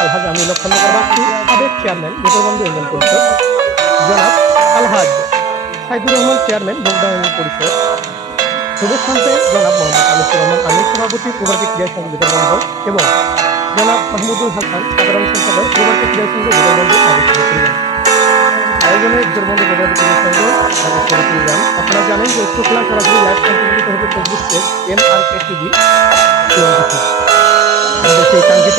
আলহাজ আমির লক্ষণনগর বাসী সাবেক chairman ভেতরবন্ধ union পরিষদ। জনাব আলহাজ সাইদুর রহমান চেয়ারম্যান ভোগদা ইউনিয়ন পরিষদ। শুভেচ্ছান্তে জনাব মোহাম্মদ আনিসুর রহমান, আমির সভাপতি প্রবাসী ক্রীড়া সংঘ ভেতরবন্ধ এবং জনাব মাহমুদুল হাসান, সাধারণ সম্পাদক প্রবাসী ক্রীড়া সংঘ ভেতরবন্ধ আয়োজনে ভেতরবন্ধ প্রবাসী ক্রীড়া সংঘ আপনারা জানেন যে উক্ত খেলা সরাসরি লাইভ সম্প্রচারিত হবে page M R K TV সেই কাঙ্ক্ষিত